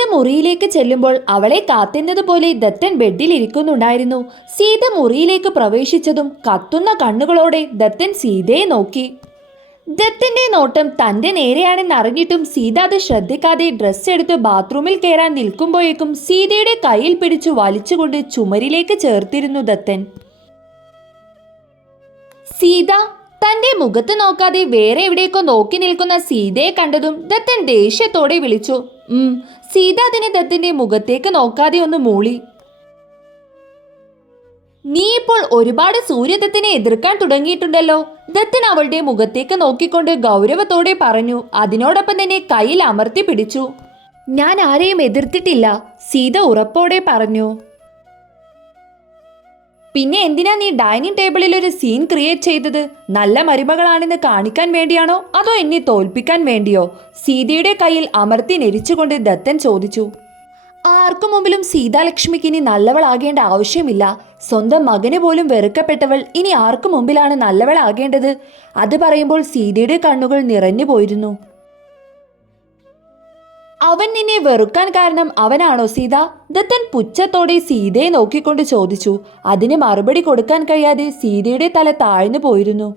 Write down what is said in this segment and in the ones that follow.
സീത മുറിയിലേക്ക് ചെല്ലുമ്പോൾ അവളെ കാത്തുന്നതുപോലെ ദത്തൻ ബെഡിൽ ഇരിക്കുന്നുണ്ടായിരുന്നു. സീത മുറിയിലേക്ക് പ്രവേശിച്ചതും കത്തുന്ന കണ്ണുകളോടെ ദത്തൻ സീതയെ നോക്കി. ദത്തന്റെ നോട്ടം തന്റെ നേരെയാണെന്നറിഞ്ഞിട്ടും സീത അത് ശ്രദ്ധിക്കാതെ ഡ്രസ്സ് എടുത്ത് ബാത്റൂമിൽ കയറാൻ നിൽക്കുമ്പോഴേക്കും സീതയുടെ കയ്യിൽ പിടിച്ചു വലിച്ചുകൊണ്ട് ചുമരിലേക്ക് ചേർത്തിരുന്നു ദത്തൻ. സീത തന്റെ മുഖത്ത് നോക്കാതെ വേറെ എവിടേക്കോ നോക്കി നിൽക്കുന്ന സീതയെ കണ്ടതും ദത്തൻ ദേഷ്യത്തോടെ വിളിച്ചു. സീത അതിനെ ദത്തന്റെ മുഖത്തേക്ക് നോക്കാതെ ഒന്ന് മൂളി. നീ ഇപ്പോൾ ഒരുപാട് സൂര്യദത്തിനെ എതിർക്കാൻ തുടങ്ങിയിട്ടുണ്ടല്ലോ. ദത്തൻ അവളുടെ മുഖത്തേക്ക് നോക്കിക്കൊണ്ട് ഗൗരവത്തോടെ പറഞ്ഞു. അതിനോടൊപ്പം തന്നെ കയ്യിൽ അമർത്തി പിടിച്ചു. ഞാൻ ആരെയും എതിർത്തിട്ടില്ല, സീത ഉറപ്പോടെ പറഞ്ഞു. പിന്നെ എന്തിനാ നീ ഡൈനിങ് ടേബിളിൽ ഒരു സീൻ ക്രിയേറ്റ് ചെയ്തത്? നല്ല മരുമകളാണെന്ന് കാണിക്കാൻ വേണ്ടിയാണോ അതോ എന്നെ തോൽപ്പിക്കാൻ വേണ്ടിയോ? സീതയുടെ കയ്യിൽ അമർത്തി നെരിച്ചുകൊണ്ട് ദത്തൻ ചോദിച്ചു. ആർക്കു മുമ്പിലും സീതാലക്ഷ്മിക്ക് ഇനി നല്ലവളാകേണ്ട ആവശ്യമില്ല. സ്വന്തം മകന് പോലും വെറുക്കപ്പെട്ടവൾ ഇനി ആർക്കു മുമ്പിലാണ് നല്ലവളാകേണ്ടത്? അത് പറയുമ്പോൾ സീതയുടെ കണ്ണുകൾ നിറഞ്ഞു പോയിരുന്നു. അവൻ നിന്നെ വെറുക്കാൻ കാരണം അവനാണോ സീത? ദത്തൻ പുച്ഛത്തോടെ സീതയെ നോക്കിക്കൊണ്ട് ചോദിച്ചു. അതിന് മറുപടി കൊടുക്കാൻ കഴിയാതെ സീതയുടെ തല താഴ്ന്നു പോയിരുന്നു.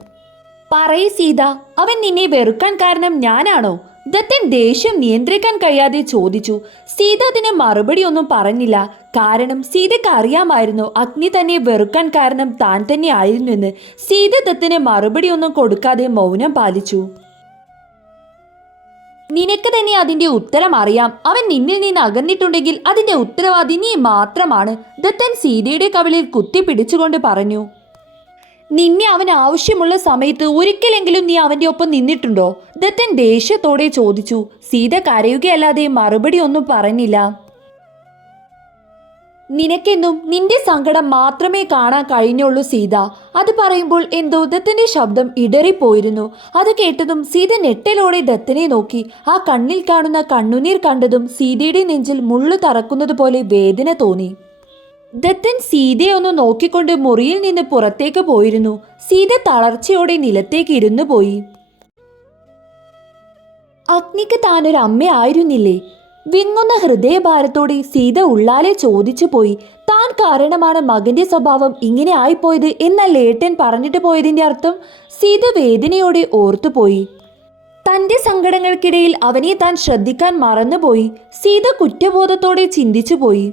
പറയ് സീത, അവൻ നിന്നെ വെറുക്കാൻ കാരണം ഞാനാണോ? ദത്തൻ ദേഷ്യം നിയന്ത്രിക്കാൻ കഴിയാതെ ചോദിച്ചു. സീത അതിന് മറുപടി ഒന്നും പറഞ്ഞില്ല. കാരണം സീതയ്ക്ക് അറിയാമായിരുന്നു അഗ്നി തന്നെ വെറുക്കാൻ കാരണം താൻ തന്നെ ആയിരുന്നെന്ന്. സീത ദത്തിന് മറുപടി ഒന്നും കൊടുക്കാതെ മൗനം പാലിച്ചു. നിനക്ക് തന്നെ അതിന്റെ ഉത്തരം അറിയാം. അവൻ നിന്നിൽ നിന്ന് അകന്നിട്ടുണ്ടെങ്കിൽ അതിന്റെ ഉത്തരവാദി നീ മാത്രമാണ്. ദത്തൻ സീതയുടെ കവിളിൽ കുത്തി പിടിച്ചുകൊണ്ട് പറഞ്ഞു. നിന്നെ അവൻ ആവശ്യമുള്ള സമയത്ത് ഒരിക്കലെങ്കിലും നീ അവന്റെ ഒപ്പം നിന്നിട്ടുണ്ടോ? ദത്തൻ ദേഷ്യത്തോടെ ചോദിച്ചു. സീത കരയുകയല്ലാതെ മറുപടി ഒന്നും പറഞ്ഞില്ല. നിനക്കെന്നും നിന്റെ സങ്കടം മാത്രമേ കാണാൻ കഴിഞ്ഞുള്ളൂ സീത. അത് പറയുമ്പോൾ എന്തോ ദത്തന്റെ ശബ്ദം ഇടറിപ്പോയിരുന്നു. അത് കേട്ടതും സീത ഞെട്ടലോടെ ദത്തനെ നോക്കി. ആ കണ്ണിൽ കാണുന്ന കണ്ണുനീർ കണ്ടതും സീതയുടെ നെഞ്ചിൽ മുള്ളു തറക്കുന്നത് പോലെ വേദന തോന്നി. ദത്തൻ സീതയെ ഒന്ന് നോക്കിക്കൊണ്ട് മുറിയിൽ നിന്ന് പുറത്തേക്ക് പോയിരുന്നു. സീത തളർച്ചയോടെ നിലത്തേക്ക് ഇരുന്നു പോയി. അഗ്നിക്ക് താനൊരു അമ്മയായിരുന്നില്ലേ? വിങ്ങുന്ന ഹൃദയഭാരത്തോടെ സീത ഉള്ളാലെ ചോദിച്ചു പോയി. താൻ കാരണമാണ് മകന്റെ സ്വഭാവം ഇങ്ങനെ ആയിപ്പോയത് എന്നല്ല ഏട്ടൻ പറഞ്ഞിട്ട് പോയതിന്റെ അർത്ഥം? സീത വേദനയോടെ ഓർത്തുപോയി. തന്റെ സങ്കടങ്ങൾക്കിടയിൽ അവനെ താൻ ശ്രദ്ധിക്കാൻ മറന്നുപോയി. സീത കുറ്റബോധത്തോടെ ചിന്തിച്ചു പോയി.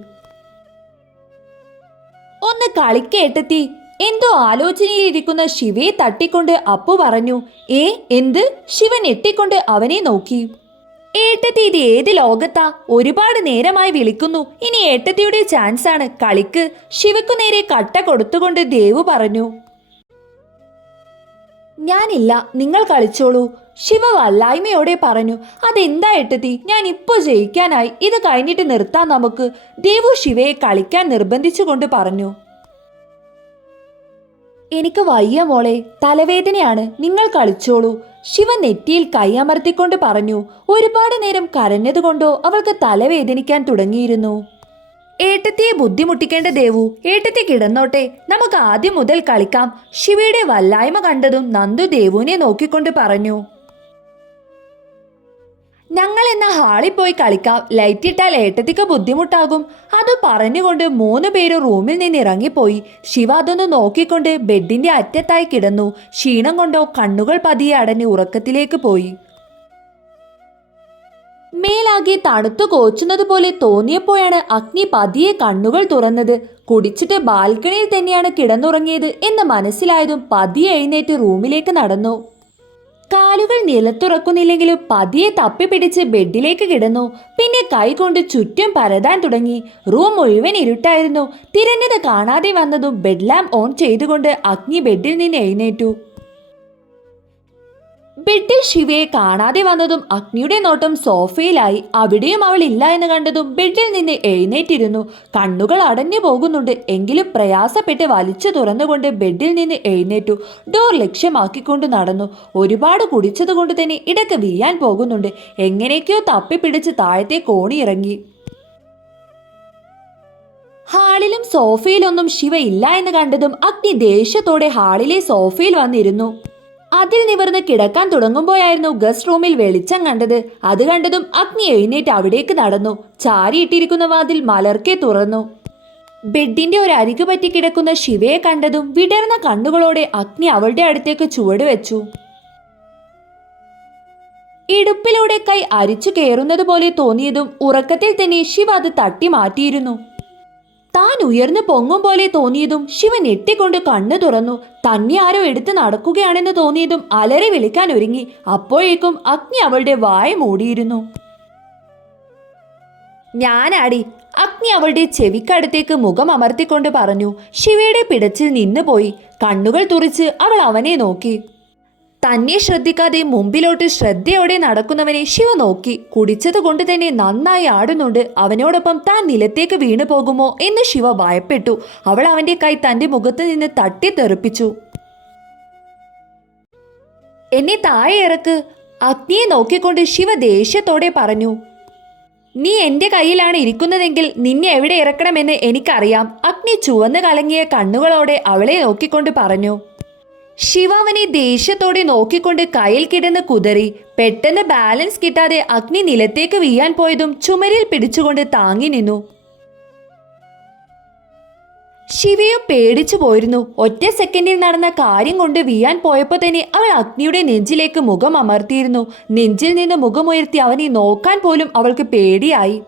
ഒന്ന് കളിക്കേട്ടത്തി, എന്തോ ആലോചനയിലിരിക്കുന്ന ശിവയെ തട്ടിക്കൊണ്ട് അപ്പു പറഞ്ഞു. എന്ത്? ശിവൻ എട്ടിക്കൊണ്ട് അവനെ നോക്കി. ഏട്ടത്തി, ഇത് ഏത് ലോകത്താ? ഒരുപാട് നേരമായി വിളിക്കുന്നു. ഇനി ഏട്ടത്തിയുടെ ചാൻസ് ആണ്, കളിക്ക്. ശിവക്കു നേരെ കട്ട കൊടുത്തുകൊണ്ട് ദേവു പറഞ്ഞു. ഞാനില്ല, നിങ്ങൾ കളിച്ചോളൂ, ശിവ വല്ലായ്മയോടെ പറഞ്ഞു. അതെന്താ ഏട്ടത്തി, ഞാൻ ഇപ്പോ ജയിക്കാനായി, ഇത് കഴിഞ്ഞിട്ട് നിർത്താം നമുക്ക്. ദേവു ശിവയെ കളിക്കാൻ നിർബന്ധിച്ചുകൊണ്ട് പറഞ്ഞു. എനിക്ക് വയ്യ മോളെ, തലവേദനയാണ്, നിങ്ങൾ കളിച്ചോളൂ, ശിവ നെറ്റിയിൽ കൈയമർത്തിക്കൊണ്ട് പറഞ്ഞു. ഒരുപാട് നേരം കരഞ്ഞതുകൊണ്ടോ അവൾക്ക് തലവേദനിക്കാൻ തുടങ്ങിയിരുന്നു. ഏട്ടത്തിയെ ബുദ്ധിമുട്ടിക്കേണ്ട ദേവു, ഏട്ടത്തി കിടന്നോട്ടെ, നമുക്ക് ആദ്യം മുതൽ കളിക്കാം. ശിവയുടെ വല്ലായ്മ കണ്ടതും നന്ദു ദേവുവിനെ നോക്കിക്കൊണ്ട് പറഞ്ഞു. ഞങ്ങൾ എന്ന ഹാളിൽ പോയി കളിക്കാം, ലൈറ്റ് ഇട്ടാൽ ഏട്ടത്തിക്ക് ബുദ്ധിമുട്ടാകും. അത് പറഞ്ഞുകൊണ്ട് 3 പേര് റൂമിൽ നിന്ന് ഇറങ്ങിപ്പോയി. ശിവ അതൊന്ന് നോക്കിക്കൊണ്ട് ബെഡിന്റെ അറ്റത്തായി കിടന്നു. ക്ഷീണം കൊണ്ടോ കണ്ണുകൾ പതിയെ അടഞ്ഞ് ഉറക്കത്തിലേക്ക് പോയി. മേലാകെ തണുത്തു കോച്ചുന്നത് പോലെ തോന്നിയപ്പോഴാണ് അഗ്നി പതിയെ കണ്ണുകൾ തുറന്നത്. കുടിച്ചിട്ട് ബാൽക്കണിയിൽ തന്നെയാണ് കിടന്നുറങ്ങിയത് എന്ന് മനസ്സിലായതും പതിയെ എഴുന്നേറ്റ് റൂമിലേക്ക് നടന്നു. കാലുകൾ നിലത്തുറക്കുന്നില്ലെങ്കിലും പതിയെ തപ്പിപ്പിടിച്ച് ബെഡിലേക്ക് കിടന്നു. പിന്നെ കൈകൊണ്ട് ചുറ്റും പരതാൻ തുടങ്ങി. റൂം മുഴുവൻ ഇരുട്ടായിരുന്നു. തിരഞ്ഞത് കാണാതെ വന്നതും ബെഡ് ലാമ്പ് ഓൺ ചെയ്തുകൊണ്ട് അഗ്നി ബെഡിൽ നിന്ന് എഴുന്നേറ്റു. ബെഡിൽ ശിവയെ കാണാതെ വന്നതും അഗ്നിയുടെ നോട്ടം സോഫയിലായി. അവിടെയും അവൾ ഇല്ല എന്ന് കണ്ടതും ബെഡിൽ നിന്ന് എഴുന്നേറ്റിരുന്നു. കണ്ണുകൾ അടഞ്ഞു പോകുന്നുണ്ട്. എങ്കിലും പ്രയാസപ്പെട്ട് വലിച്ചു തുറന്നുകൊണ്ട് ബെഡിൽ നിന്ന് എഴുന്നേറ്റു. ഡോർ ലക്ഷ്യമാക്കിക്കൊണ്ട് നടന്നു. ഒരുപാട് കുടിച്ചതുകൊണ്ട് തന്നെ ഇടയ്ക്ക് വീഴാൻ പോകുന്നുണ്ട്. എങ്ങനെയൊക്കെയോ തപ്പിപ്പിടിച്ച് താഴത്തെ കോണി ഇറങ്ങി. ഹാളിലും സോഫയിലൊന്നും ശിവ ഇല്ല എന്ന് കണ്ടതും അഗ്നി ദേഷ്യത്തോടെ ഹാളിലെ സോഫയിൽ വന്നിരുന്നു. അതിൽ നിവർന്ന് കിടക്കാൻ തുടങ്ങുമ്പോഴായിരുന്നു ഗസ്റ്റ് റൂമിൽ വെളിച്ചം കണ്ടത്. അത് കണ്ടതും അഗ്നി എഴുന്നേറ്റ് അവിടേക്ക് നടന്നു. ചാരിയിട്ടിരിക്കുന്ന വാതിൽ മലർക്കെ തുറന്നു. ബെഡിന്റെ ഒരു അരികു പറ്റി കിടക്കുന്ന ശിവയെ കണ്ടതും വിടർന്ന കണ്ണുകളോടെ അഗ്നി അവളുടെ അടുത്തേക്ക് ചുവട് വെച്ചു. ഇടുപ്പിലൂടെ കൈ അരിച്ചു കയറുന്നത് പോലെ തോന്നിയതും ഉറക്കത്തിൽ തന്നെ ശിവ അത് തട്ടി മാറ്റിയിരുന്നു. താൻ ഉയർന്നു പൊങ്ങും പോലെ തോന്നിയതും ശിവ ഞെട്ടിക്കൊണ്ട് കണ്ണു തുറന്നു. തന്നെ ആരോ എടുത്ത് നടക്കുകയാണെന്ന് തോന്നിയതും അലറി വിളിക്കാൻ ഒരുങ്ങി. അപ്പോഴേക്കും അഗ്നി അവളുടെ വായ മൂടിയിരുന്നു. ഞാനാടി, അഗ്നി അവളുടെ ചെവിക്കടുത്തേക്ക് മുഖം അമർത്തിക്കൊണ്ട് പറഞ്ഞു. ശിവയുടെ പിടച്ചിൽ നിന്നുപോയി. കണ്ണുകൾ തുറിച്ച് അവൾ അവനെ നോക്കി. തന്നെ ശ്രദ്ധിക്കാതെ മുമ്പിലോട്ട് ശ്രദ്ധയോടെ നടക്കുന്നവനെ ശിവ നോക്കി. കുടിച്ചത് കൊണ്ട് തന്നെ നന്നായി ആടുന്നുണ്ട്. അവനോടൊപ്പം താൻ നിലത്തേക്ക് വീണു പോകുമോ എന്ന് ശിവ ഭയപ്പെട്ടു. അവൾ അവന്റെ കൈ തന്റെ മുഖത്ത് നിന്ന് തട്ടിത്തെറിപ്പിച്ചു. എന്നെ താഴെ ഇറക്ക്. അഗ്നിയെ നോക്കിക്കൊണ്ട് ശിവ ദേഷ്യത്തോടെ പറഞ്ഞു. നീ എന്റെ കയ്യിലാണ് ഇരിക്കുന്നതെങ്കിൽ നിന്നെ എവിടെ ഇറക്കണമെന്ന് എനിക്കറിയാം. അഗ്നി ചുവന്ന് കലങ്ങിയ കണ്ണുകളോടെ അവളെ നോക്കിക്കൊണ്ട് പറഞ്ഞു. ശിവ അവനെ ദേഷ്യത്തോടെ നോക്കിക്കൊണ്ട് കയ്യിൽ കിടന്ന് കുതറി. പെട്ടെന്ന് ബാലൻസ് കിട്ടാതെ അഗ്നി നിലത്തേക്ക് വീഴാൻ പോയതും ചുമരിൽ പിടിച്ചുകൊണ്ട് താങ്ങി നിന്നു. ശിവയും പേടിച്ചു പോയിരുന്നു. ഒറ്റ സെക്കൻഡിൽ നടന്ന കാര്യം കൊണ്ട് വീഴാൻ പോയപ്പോൾ തന്നെ അവൾ അഗ്നിയുടെ നെഞ്ചിലേക്ക് മുഖം അമർത്തിയിരുന്നു. നെഞ്ചിൽ നിന്ന് മുഖമുയർത്തി അവനെ നോക്കാൻ പോലും അവൾക്ക് പേടിയായി.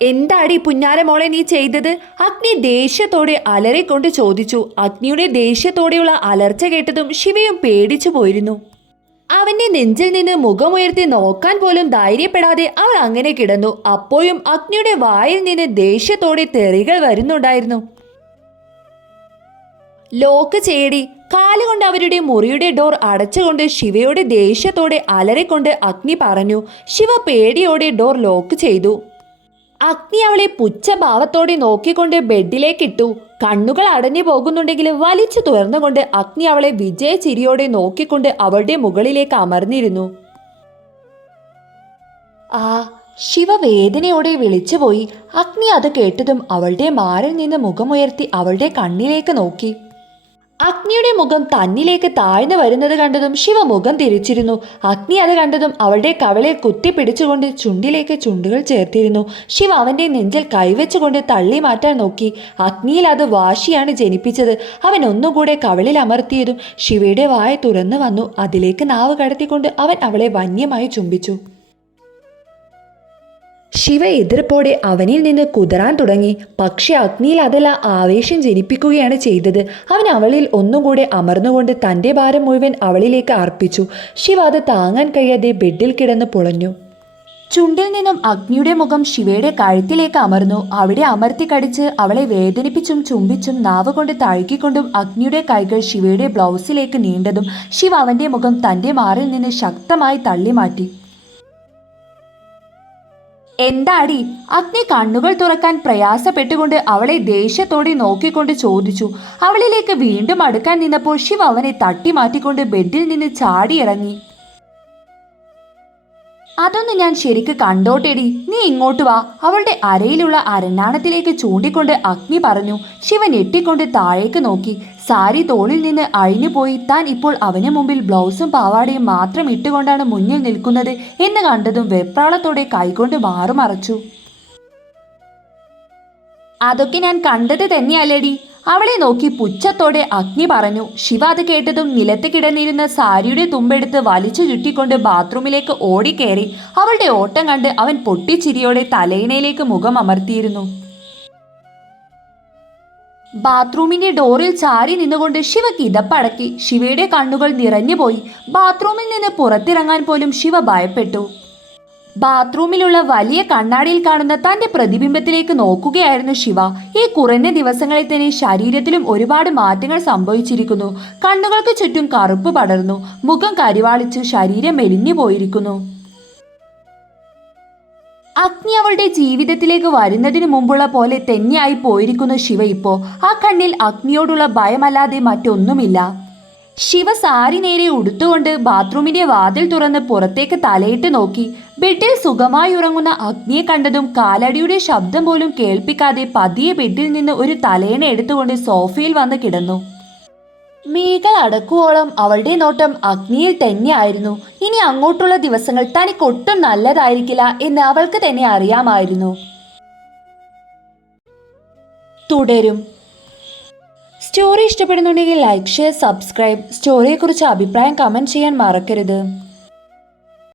എന്താടി പുന്നാരമോളെ നീ ചെയ്തത്? അഗ്നി ദേഷ്യത്തോടെ അലറിക്കൊണ്ട് ചോദിച്ചു. അഗ്നിയുടെ ദേഷ്യത്തോടെയുള്ള അലർച്ച കേട്ടതും ശിവയും പേടിച്ചു പോയിരുന്നു. അവന്റെ നെഞ്ചിൽ നിന്ന് മുഖമുയർത്തി നോക്കാൻ പോലും ധൈര്യപ്പെടാതെ അവൾ അങ്ങനെ കിടന്നു. അപ്പോഴും അഗ്നിയുടെ വായിൽ നിന്ന് ദേഷ്യത്തോടെ തെറികൾ വരുന്നുണ്ടായിരുന്നു. ലോക്ക് ചെയ്യടി. കാലുകൊണ്ട് അവരുടെ മുറിയുടെ ഡോർ അടച്ചുകൊണ്ട് ശിവയോട് ദേഷ്യത്തോടെ അലറിക്കൊണ്ട് അഗ്നി പറഞ്ഞു. ശിവ പേടിയോടെ ഡോർ ലോക്ക് ചെയ്തു. അഗ്നി അവളെ പുച്ഛഭാവത്തോടെ നോക്കിക്കൊണ്ട് ബെഡിലേക്കിട്ടു. കണ്ണുകൾ അടഞ്ഞു പോകുന്നുണ്ടെങ്കിലും വലിച്ചു തുറന്നുകൊണ്ട് അഗ്നി അവളെ വിജയ ചിരിയോടെ നോക്കിക്കൊണ്ട് അവളുടെ മുകളിലേക്ക് അമർന്നിരുന്നു. ആ, ശിവ വേദനയോടെ വിളിച്ചുപോയി. അഗ്നി അത് കേട്ടതും അവളുടെ മാറിൽ നിന്ന് മുഖമുയർത്തി അവളുടെ കണ്ണിലേക്ക് നോക്കി. അഗ്നിയുടെ മുഖം തന്നിലേക്ക് താഴ്ന്നു വരുന്നത് കണ്ടതും ശിവ മുഖം തിരിച്ചിരുന്നു. അഗ്നി അത് കണ്ടതും അവളുടെ കവളെ കുത്തിപ്പിടിച്ചുകൊണ്ട് ചുണ്ടിലേക്ക് ചുണ്ടുകൾ ചേർത്തിരുന്നു. ശിവ അവന്റെ നെഞ്ചിൽ കൈവച്ചുകൊണ്ട് തള്ളി മാറ്റാൻ നോക്കി. അഗ്നിയിൽ അത് വാശിയാണ് ജനിപ്പിച്ചത്. അവൻ ഒന്നുകൂടെ കവളിൽ അമർത്തിയതും ശിവയുടെ വായ തുറന്നു വന്നു. അതിലേക്ക് നാവ് കടത്തിക്കൊണ്ട് അവൻ അവളെ വന്യമായി ചുംബിച്ചു. ശിവ എതിർപ്പോടെ അവനിൽ നിന്ന് കുതറാൻ തുടങ്ങി. പക്ഷെ അഗ്നിയിൽ അതെല്ലാം ആവേശം ജനിപ്പിക്കുകയാണ് ചെയ്തത്. അവൻ അവളിൽ ഒന്നുകൂടെ അമർന്നുകൊണ്ട് തൻ്റെ ഭാരം മുഴുവൻ അവളിലേക്ക് അർപ്പിച്ചു. ശിവ അത് താങ്ങാൻ കഴിയാതെ ബെഡിൽ കിടന്ന് പുളഞ്ഞു. ചുണ്ടിൽ നിന്നും അഗ്നിയുടെ മുഖം ശിവയുടെ കഴുത്തിലേക്ക് അമർന്നു. അവിടെ അമർത്തി കടിച്ച് അവളെ വേദനിപ്പിച്ചും ചുംബിച്ചും നാവ് കൊണ്ട് തഴുകിക്കൊണ്ടും അഗ്നിയുടെ കൈകൾ ശിവയുടെ ബ്ലൗസിലേക്ക് നീണ്ടതും ശിവ അവന്റെ മുഖം തൻ്റെ മാറിൽ നിന്ന് ശക്തമായി തള്ളി മാറ്റി. എന്താടി? അഗ്നി കണ്ണുകൾ തുറക്കാൻ പ്രയാസപ്പെട്ടുകൊണ്ട് അവളെ ദേഷ്യത്തോടെ നോക്കിക്കൊണ്ട് ചോദിച്ചു. അവളിലേക്ക് വീണ്ടും അടുക്കാൻ നിന്നപ്പോൾ ശിവ അവനെ തട്ടി മാറ്റിക്കൊണ്ട് ബെഡിൽ നിന്ന് ചാടിയിറങ്ങി. അതൊന്ന് ഞാൻ ശരിക്ക് കണ്ടോട്ടെടി, നീ ഇങ്ങോട്ട് വാ. അവളുടെ അരയിലുള്ള അരഞ്ഞാണത്തിലേക്ക് ചൂണ്ടിക്കൊണ്ട് അഗ്നി പറഞ്ഞു. ശിവ ഞെട്ടിക്കൊണ്ട് താഴേക്ക് നോക്കി. സാരി തോളിൽ നിന്ന് അഴിഞ്ഞുപോയി. താൻ ഇപ്പോൾ അവന് മുമ്പിൽ ബ്ലൗസും പാവാടയും മാത്രം ഇട്ടുകൊണ്ടാണ് മുന്നിൽ നിൽക്കുന്നത് എന്ന് കണ്ടതും വെപ്രാളത്തോടെ കൈകൊണ്ട് മാറുമറച്ചു. അതൊക്കെ ഞാൻ കണ്ടത് തന്നെയല്ലേടി? അവളെ നോക്കി പുച്ഛത്തോടെ അഗ്നി പറഞ്ഞു. ശിവ അത് കേട്ടതും നിലത്ത് കിടന്നിരുന്ന സാരിയുടെ തുമ്പെടുത്ത് വലിച്ചു ചുറ്റിക്കൊണ്ട് ബാത്റൂമിലേക്ക് ഓടിക്കയറി. അവളുടെ ഓട്ടം കണ്ട് അവൻ പൊട്ടിച്ചിരിയോടെ തലയിണയിലേക്ക് മുഖം അമർത്തിയിരുന്നു. ബാത്റൂമിന്റെ ഡോറിൽ ചാരി നിന്നുകൊണ്ട് ശിവ കിതപ്പടക്കി. ശിവയുടെ കണ്ണുകൾ നിറഞ്ഞുപോയി. ബാത്റൂമിൽ നിന്ന് പുറത്തിറങ്ങാൻ പോലും ശിവ ഭയപ്പെട്ടു. ബാത്റൂമിലുള്ള വലിയ കണ്ണാടിയിൽ കാണുന്ന തന്റെ പ്രതിബിംബത്തിലേക്ക് നോക്കുകയായിരുന്നു ശിവ. ഈ കുറഞ്ഞ ദിവസങ്ങളിൽ തന്നെ ശരീരത്തിലും ഒരുപാട് മാറ്റങ്ങൾ സംഭവിച്ചിരിക്കുന്നു. കണ്ണുകൾക്ക് ചുറ്റും കറുപ്പ് പടർന്നു. മുഖം കരിവാളിച്ച് ശരീരം മെലിഞ്ഞു പോയിരിക്കുന്നു. അഗ്നി അവളുടെ ജീവിതത്തിലേക്ക് വരുന്നതിന് മുമ്പുള്ള പോലെ തന്നെയായി പോയിരിക്കുന്നു ശിവ ഇപ്പോൾ. ആ കണ്ണിൽ അഗ്നിയോടുള്ള ഭയമല്ലാതെ മറ്റൊന്നുമില്ല. ശിവ സാരി നേരെ ഉടുത്തുകൊണ്ട് ബാത്റൂമിന്റെ വാതിൽ തുറന്ന് പുറത്തേക്ക് തലയിട്ട് നോക്കി. ബെഡിൽ സുഖമായി ഉറങ്ങുന്ന അഗ്നിയെ കണ്ടതും കാലടിയുടെ ശബ്ദം പോലും കേൾപ്പിക്കാതെ പതിയെ ബെഡിൽ നിന്ന് ഒരു തലേണ എടുത്തുകൊണ്ട് സോഫയിൽ വന്ന് കിടന്നു. മിഴികൾ അടക്കുവോളം അവളുടെ നോട്ടം അഗ്നിയിൽ തന്നെയായിരുന്നു. ഇനി അങ്ങോട്ടുള്ള ദിവസങ്ങൾ തനിക്കൊട്ടും നല്ലതായിരിക്കില്ല എന്ന് അവൾക്ക് തന്നെ അറിയാമായിരുന്നു. തുടരും. സ്റ്റോറി ഇഷ്ടപ്പെടുന്നുണ്ടെങ്കിൽ ലൈക്ക്, ഷെയർ, സബ്സ്ക്രൈബ്. സ്റ്റോറിയെക്കുറിച്ച് അഭിപ്രായം കമൻറ്റ് ചെയ്യാൻ മറക്കരുത്.